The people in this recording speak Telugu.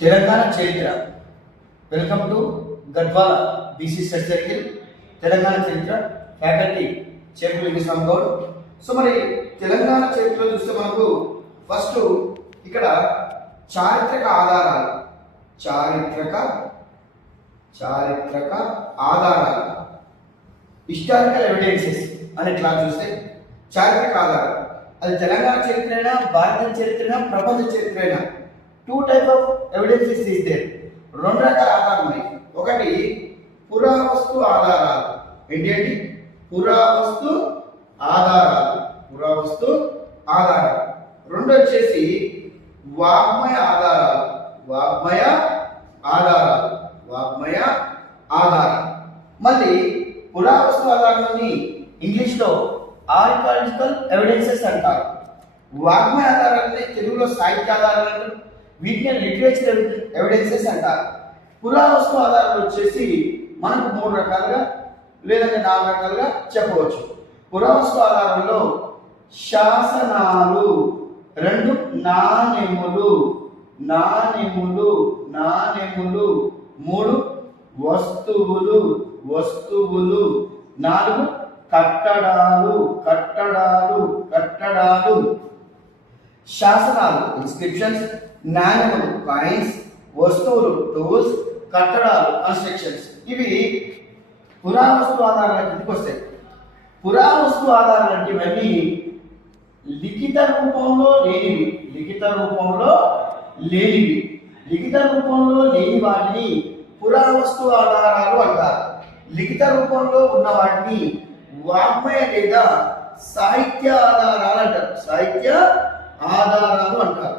తెలంగాణ చరిత్ర. Welcome to Gadwal BC study circle. Telangana చరిత్ర ఫ్యాకల్టీ చేపూరి వెంకటస్వామి గౌడ్. సో మరి తెలంగాణ చరిత్రలో చూస్తే మనకు ఫస్ట్ ఇక్కడ చారిత్రక ఆధారాలు, చారిత్రక ఆధారాలు, హిస్టారికల్ ఎవిడెన్సెస్ అనే క్లాస్ చూస్తే చారిత్రక ఆధారాలు అది తెలంగాణ చరిత్ర అయినా, భారతీయ చరిత్ర అయినా, ప్రపంచ చరిత్ర అయినా, 2 types of evidences is there. 2 రకాల ఆధారాలు ఉన్నాయి. ఒకటి పురావస్తు ఆధారాలు. ఏంటి? పురావస్తు ఆధారాలు. రెండు వచ్చేసి వాగ్మయ ఆధారాలు. మళ్ళీ పురావస్తు ఆధారాలని ఇంగ్లీష్లో ఆర్కియాలజికల్ ఎవిడెన్సెస్ అంటారు. వాగ్మయ ఆధారాలని తెలుగులో సాహిత్య ఆధారాలు అంటారు. వీటిని లిటరేచర్ ఎవిడెన్సెస్ అంటారు. పురావస్తు ఆధారాలు వచ్చేసి మనకు 3 రకాలుగా లేదంటే 4 రకాలుగా చెప్పవచ్చు. పురావస్తు ఆధారంలో శాసనాలు, 2 నాణెములు, 3 వస్తువులు, 4 కట్టడాలు. శాసనాలు ఇన్స్క్రిప్షన్స్, నాణెములు కాయిన్స్, వస్తువులు టూల్స్, కట్టడాలు కన్స్ట్రక్షన్స్. ఇవి పురావస్తు ఆధారాల కిందకి వస్తాయి. పురావస్తు ఆధారాలు అంటే ఇవన్నీ లిఖిత రూపంలో లేని వాటిని పురావస్తు ఆధారాలు అంటారు. లిఖిత రూపంలో ఉన్న వాటిని వాగ్మయ లేదా సాహిత్య ఆధారాలు అంటారు.